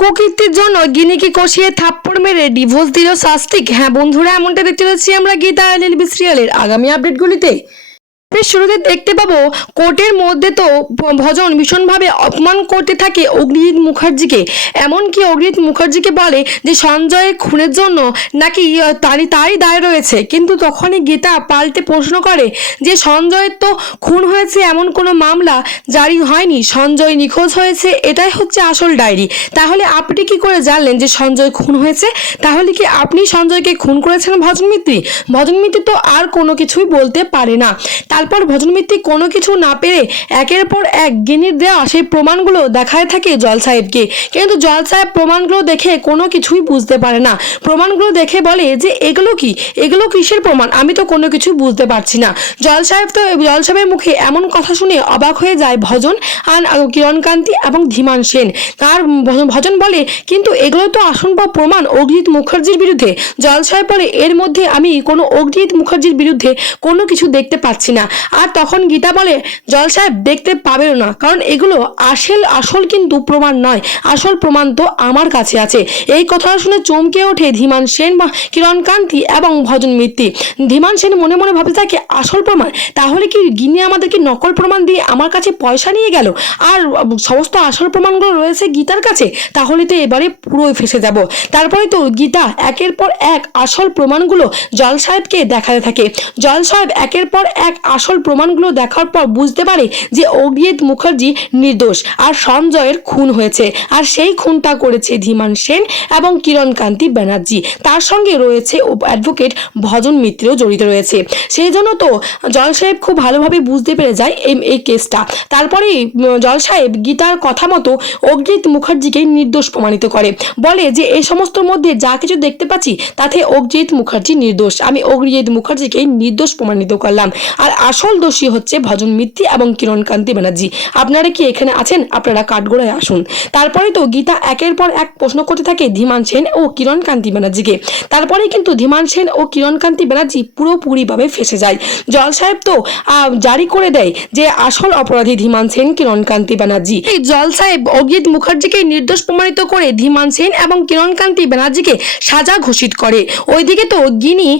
কুকীর্তির জন্য গিনিকে কষিয়ে থাপ্পড় মেরে ডিভোর্স দিল শাস্তিক। হ্যাঁ বন্ধুরা, এমনটা দেখতে পাচ্ছি আমরা গীতা এলএলবি সিরিয়ালের আগামী আপডেটগুলিতে এর শুরুতে দেখতে পাবো, কোর্টের মধ্যে তো ভজন ভীষণভাবে অপমান করতে থাকে অগ্নিজিৎ মুখার্জিকে। এমনকি অগ্নিজিৎ মুখার্জিকে বলে যে সঞ্জয়ের খুনের জন্য নাকি তারই তারই দায় রয়েছে। কিন্তু তখনই গীতা পাল্টে প্রশ্ন করে যে সঞ্জয়ের তো খুন হয়েছে এমন কোনো মামলা জারি হয়নি, সঞ্জয় নিখোঁজ হয়েছে, এটাই হচ্ছে আসল ডায়েরি। তাহলে আপনি কি করে জানলেন যে সঞ্জয় খুন হয়েছে? তাহলে কি আপনি সঞ্জয়কে খুন করেছেন ভজন মিত্রি? ভজন মিত্রি তো আর কোনো কিছুই বলতে পারে না। তারপর ভজন মিত্রি কোনো কিছু না পেরে একের পর এক গিনির দেওয়া সেই প্রমাণগুলো দেখায় থাকে জল সাহেবকে কিন্তু জল সাহেব প্রমাণগুলো দেখে কোনো কিছুই বুঝতে পারে না। প্রমাণগুলো দেখে বলে যে, এগুলো কি? এগুলো কিসের প্রমাণ? আমি তো কোনো কিছুই বুঝতে পারছি না। জল সাহেব তো জল সাহেবের মুখে এমন কথা শুনে অবাক হয়ে যায় ভজন আর কিরণকান্তি এবং ধীমান সেন। আর ভজন বলে, কিন্তু এগুলো তো আসন বা প্রমাণ অগ্নিজিৎ মুখার্জির বিরুদ্ধে। জল সাহেব বলে, এর মধ্যে আমি কোনো অগ্নিজিৎ মুখার্জির বিরুদ্ধে কোনো কিছু দেখতে পাচ্ছি না। আর তখন গীতা বলে, জল সাহেব দেখতে পাবেন না, কারণ এগুলো আসল আসল কিন্তু প্রমাণ নয়। আসল প্রমাণ তো আমার কাছে আছে। এই কথা শুনে চমকে ওঠে ধীমান সেন কিরণকান্তি এবং ভজন মিত্তি। ধীমান সেন মনে মনে ভাবতে থাকে, আসল প্রমাণ? তাহলে কি গিনি আমাদেরকে নকল প্রমাণ দিয়ে আমার কাছে পয়সা নিয়ে গেল? আর সমস্ত আসল প্রমাণগুলো রয়েছে গীতার কাছে? তাহলে তো এবারে পুরোই ফেসে যাব। তারপরে তো গীতা একের পর এক আসল প্রমাণগুলো জল সাহেবকে দেখাতে থাকে। জল সাহেব একের পর এক আসল প্রমাণগুলো দেখার পর বুঝতে পারে যে অগ্নিজিৎ মুখার্জি নির্দোষ আর সঞ্জয়ের খুন হয়েছে। আর সেই খুনটা করেছে ধীমান সেন এবং কিরণকান্তি ব্যানার্জি। তার সঙ্গে রয়েছে অ্যাডভোকেট ভজন মিত্রও জড়িত রয়েছে। সেই জন্য তো জল সাহেব খুব ভালোভাবে বুঝতে পেরে যায় এই এই কেসটা। তারপরেই জল সাহেব গীতার কথা মতো অগ্নিজিৎ মুখার্জিকে নির্দোষ প্রমাণিত করে। বলে যে এই সমস্তর মধ্যে যা কিছু দেখতে পাচ্ছি তাতে অগ্নিজিৎ মুখার্জি নির্দোষ। আমি অগ্নিজিৎ মুখার্জিকে নির্দোষ প্রমাণিত করলাম। আর আসল দোষী হচ্ছে ভজন মিত্তি এবং কিরণকান্তি ব্যানার্জি। আপনারা কি এখানে আছেন? আপনারা কাঠগোড়ায় আসুন। তারপরে তো গীতা একের পর এক প্রশ্ন করতে থাকে ধীমান সেন ও কিরণকান্তি ব্যানার্জিকে। তারপরে কিন্তু ধীমান সেন ও কিরণকান্তি ব্যানার্জি পুরোপুরিভাবে ফেসে যায়। জল সাহেব তো জারি করে দেয় যে আসল অপরাধী ধীমান সেন, কিরণকান্তি ব্যানার্জি। জল সাহেব অজিত মুখার্জিকে নির্দোষ প্রমাণিত করে ধীমান সেন এবং কিরণকান্তি ব্যানার্জিকে সাজা ঘোষিত করে। ওইদিকে তো গিনি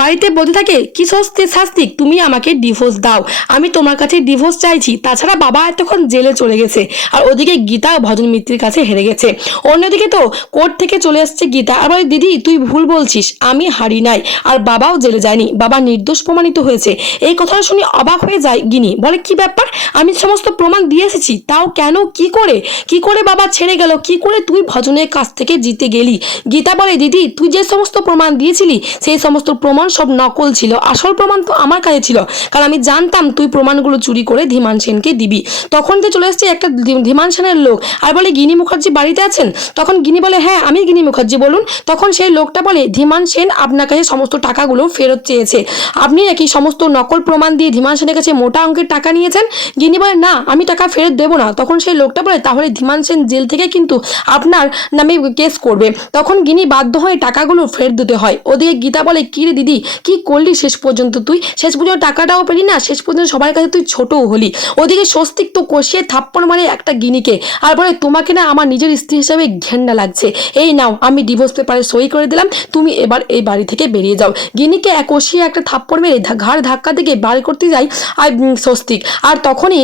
বাড়িতে বলতে থাকে, কি সস্তে শাস্তিক, তুমি আমাকে ডিভোর্স দাও। আমি তোমার কাছে ডিভোর্স চাইছি। তাছাড়া বাবা এতক্ষণ জেলে চলে গেছে। আর ওদিকে গীতা ভজন মিত্রের কাছে হেরে গেছে। অন্যদিকে তো কোর্ট থেকে চলে আসছে গীতা। আর দিদি, তুই ভুল বলছিস। আমি হারি নাই। আর বাবাও জেলে যায়নি। বাবা নির্দোষ প্রমাণিত হয়েছে। এই কথাটা শুনে অবাক হয়ে যায় গিনি। বলে, কি ব্যাপার? আমি সমস্ত প্রমাণ দিয়ে এসেছি। তাও কেন? কি করে? কি করে বাবা ছেড়ে গেল? কি করে তুই ভজনের কাছ থেকে জিতে গেলি? গীতা বলে, দিদি, তুই যে সমস্ত প্রমাণ দিয়েছিলি, সেই সমস্ত প্রমাণ সব নকল ছিল। আসল প্রমাণ তো আমার কাছে ছিল। কারণ আমি জানতাম তুই প্রমাণগুলো চুরি করে ধীমান সেনকে দিবি। তখন তো চলে এসছে একটা ধীমান সেনের লোক। আর বলে, গিনি মুখার্জি বাড়িতে আছেন? তখন গিনি বলে হ্যাঁ আমি গিনি মুখার্জি, বলুন। তখন সেই লোকটা বলে, ধীমান সেন আপনার কাছে সমস্ত টাকাগুলো ফেরত চেয়েছে। আপনি নাকি সমস্ত নকল প্রমাণ দিয়ে ধীমান সেনের কাছে মোটা অঙ্কের টাকা নিয়েছেন? গিনি বলে, না, আমি টাকা ফেরত দেবো না। তখন সেই লোকটা বলে, তাহলে ধীমান সেন জেল থেকে কিন্তু আপনার নামে কেস করবে। তখন গিনি বাধ্য হয়ে টাকাগুলো ফেরত দিতে হয়। ওদিকে গীতা বলে, কি রে দিদি? কি করলি শেষ পর্যন্ত তুই? শেষ পর্যন্ত টাকাটাও পেলি না? শেষ পর্যন্ত সবার কাছে তুই ছোটও হলি। ওদিকে স্বস্তিক তো কষিয়ে থাপ্পড় মারে একটা গিনিকে। আর বলে তোমাকে না আমার নিজের স্ত্রী হিসাবে ঘেন্না লাগছে। এই নাও, আমি ডিভোর্স পেপারে সই করে দিলাম, তুমি এবার এই বাড়ি থেকে বেরিয়ে যাও। গিনিকে এক কষিয়ে একটা থাপ্পড় মেরে ঘাড় ধাক্কা থেকে বার করতে যায় আর স্বস্তিক। আর তখনই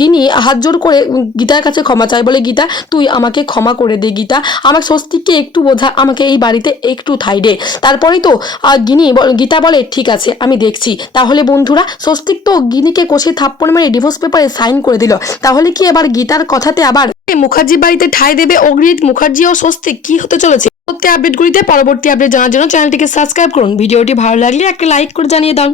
গিনি হাত জোর করে গীতার কাছে ক্ষমা চায়, বলে, গীতা, তুই আমাকে ক্ষমা করে দে, গীতা। আমার স্বস্তিককে একটু বোঝা, আমাকে এই বাড়িতে একটু দে। তারপরেই তো গিনি গীতা বলে, ঠিক আছে, আমি দেখছি। তাহলে বন্ধুরা, স্বস্তিক তো গিনিকে কষে থাপ্পড় মেরে ডিভোর্স পেপারে সাইন করে দিল। তাহলে কি এবার গীতার কথাতে আবার মুখার্জি বাড়িতে ঠাই দেবে অগ্রিত মুখার্জি ও স্বস্তিক? কি হতে চলেছে? আপডেট আপডেটগুলিতে পরবর্তী আপডেট জানার জন্য চ্যানেলটিকে সাবস্ক্রাইব করুন। ভিডিওটি ভালো লাগলে একটা লাইক করে জানিয়ে দাও।